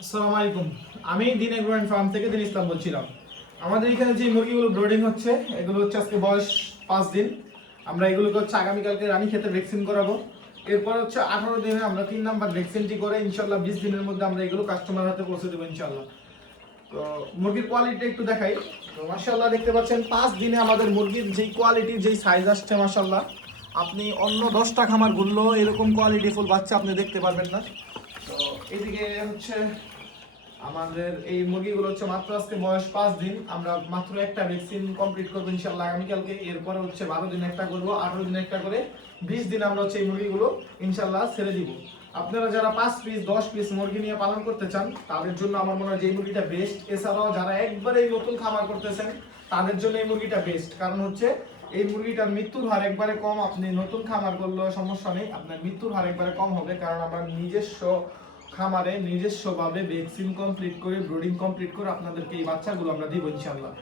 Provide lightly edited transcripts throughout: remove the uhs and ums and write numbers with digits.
আসসালামু আলাইকুম। আমি দিন এগ্রোয়েন্ট ফার্ম থেকে দিন ইসলাম বলছিলাম। আমাদের এখানে যে মুরগিগুলো ব্রিডিং হচ্ছে এগুলো হচ্ছে আজকে বয়স 5 দিন। আমরা এগুলোকে হচ্ছে আগামীকালকে রানী ক্ষেতে ভ্যাকসিন করাবো। এরপর হচ্ছে 18 দিনে আমরা 3 নাম্বার ভ্যাকসিনটি করে ইনশাল্লাহ 20 দিনের মধ্যে আমরা এগুলো কাস্টমার হাতে পৌঁছে দেবো ইনশাল্লাহ। তো মুরগির কোয়ালিটি একটু দেখাই। তো মাশাআল্লাহ দেখতে পাচ্ছেন 5 দিনে আমাদের মুরগির যেই কোয়ালিটি যেই সাইজ আসছে মাশাআল্লাহ, আপনি অন্য 10টা খামার ঘুরলেও এরকম কোয়ালিটি ফুল বাচ্চা আপনি দেখতে পারবেন না। তো এইদিকে হচ্ছে আমাদের এই মুরগিগুলো হচ্ছে মাত্র আজকে বয়স 5 দিন। আমরা মাত্র একটা ভ্যাকসিন কমপ্লিট করবো ইনশাআল্লাহ আগামীকালকে। এরপরে হচ্ছে 12 দিন একটা করবো, 18 দিন একটা করে 20 দিন আমরা হচ্ছে এই মুরগিগুলো ইনশাআল্লাহ ছেড়ে দিব। আপনারা যারা 5 পিস 10 পিস মুরগি নিয়ে পালন করতে চান তাদের জন্য আমার মনে হয় যে এই মুরগিটা বেস্ট। এছাড়াও যারা একবারেই নতুন খামার করতেছেন তাদের জন্য এই মুরগিটা বেস্ট। কারণ হচ্ছে এই মুরগিটার মৃত্যুর হার একবারে কম। আপনি নতুন খামার করলেও সমস্যা নেই, আপনার মৃত্যুর হার একবারে কম হবে। কারণ আমরা নিজস্ব খামারে নিজস্বভাবে ভ্যাকসিন কমপ্লিট করে ব্রিডিং কমপ্লিট করে আপনাদেরকে এই বাচ্চাগুলো আমরা দিব ইনশাআল্লাহ।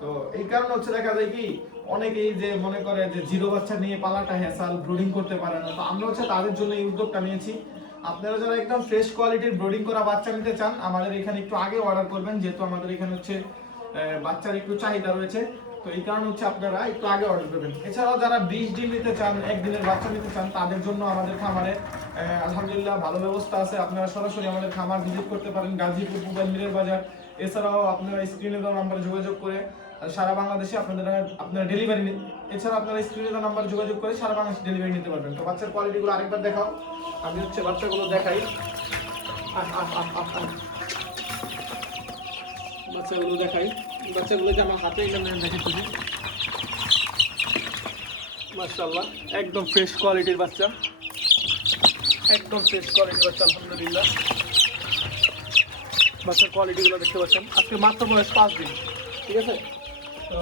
তো এই কারণে হচ্ছে দেখা যায় কি অনেকেই যে মনে করে যে জিরো বাচ্চা নিয়ে পালাটা হ্যাসাল, ব্রিডিং করতে পারে না। তো আমরা হচ্ছে তাদের জন্য এই উদ্যোগটা নিয়েছি। আপনারা যারা একদম ফ্রেশ কোয়ালিটির ব্রিডিং করা বাচ্চা নিতে চান আমাদের এখানে একটু আগে অর্ডার করবেন, যেহেতু আমাদের এখানে হচ্ছে বাচ্চার একটু চাহিদা রয়েছে। তো এই কারণে হচ্ছে আপনারা একটু আগে অর্ডার করবেন। এছাড়াও যারা 20 ডিম নিতে চান, একদিনের বাচ্চা নিতে চান, তাদের জন্য আমাদের খামারে আলহামদুলিল্লাহ ভালো ব্যবস্থা আছে। আপনারা সরাসরি আমাদের খামার ভিজিট করতে পারেন, গাজীপুর মোবাইল মিরের বাজার। এছাড়াও আপনারা স্ক্রিনে দেওয়া নাম্বারে যোগাযোগ করে সারা বাংলাদেশে আপনারা ডেলিভারি নিন। এছাড়া আপনারা স্ক্রিনে দেওয়া নাম্বারে যোগাযোগ করে সারা বাংলাদেশে ডেলিভারি নিতে পারবেন। তো বাচ্চার কোয়ালিটিগুলো আরেকবার দেখাও। আমি হচ্ছে বাচ্চাগুলো দেখাই। বাচ্চাগুলো দেখাই। বাচ্চাগুলো যে আমার হাতে এখানে দেখাচ্ছি, মাশাআল্লাহ একদম ফ্রেশ কোয়ালিটির বাচ্চা, একদম ফ্রেশ কোয়ালিটির বাচ্চা আলহামদুলিল্লাহ। বাচ্চার কোয়ালিটিগুলো দেখতে পাচ্ছেন। আজকে মাত্র বয়স 5 দিন, ঠিক আছে। তো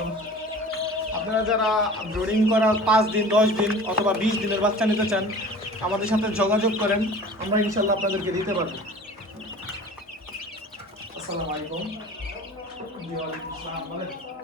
আপনারা যারা ব্রিডিং করা 5 দিন 10 দিন অথবা 20 দিনের বাচ্চা নিতে চান আমাদের সাথে যোগাযোগ করেন, আমরা ইনশাআল্লাহ আপনাদেরকে দিতে পারবো। আসসালামু আলাইকুম। ওয়ালাইকুম আসসালাম।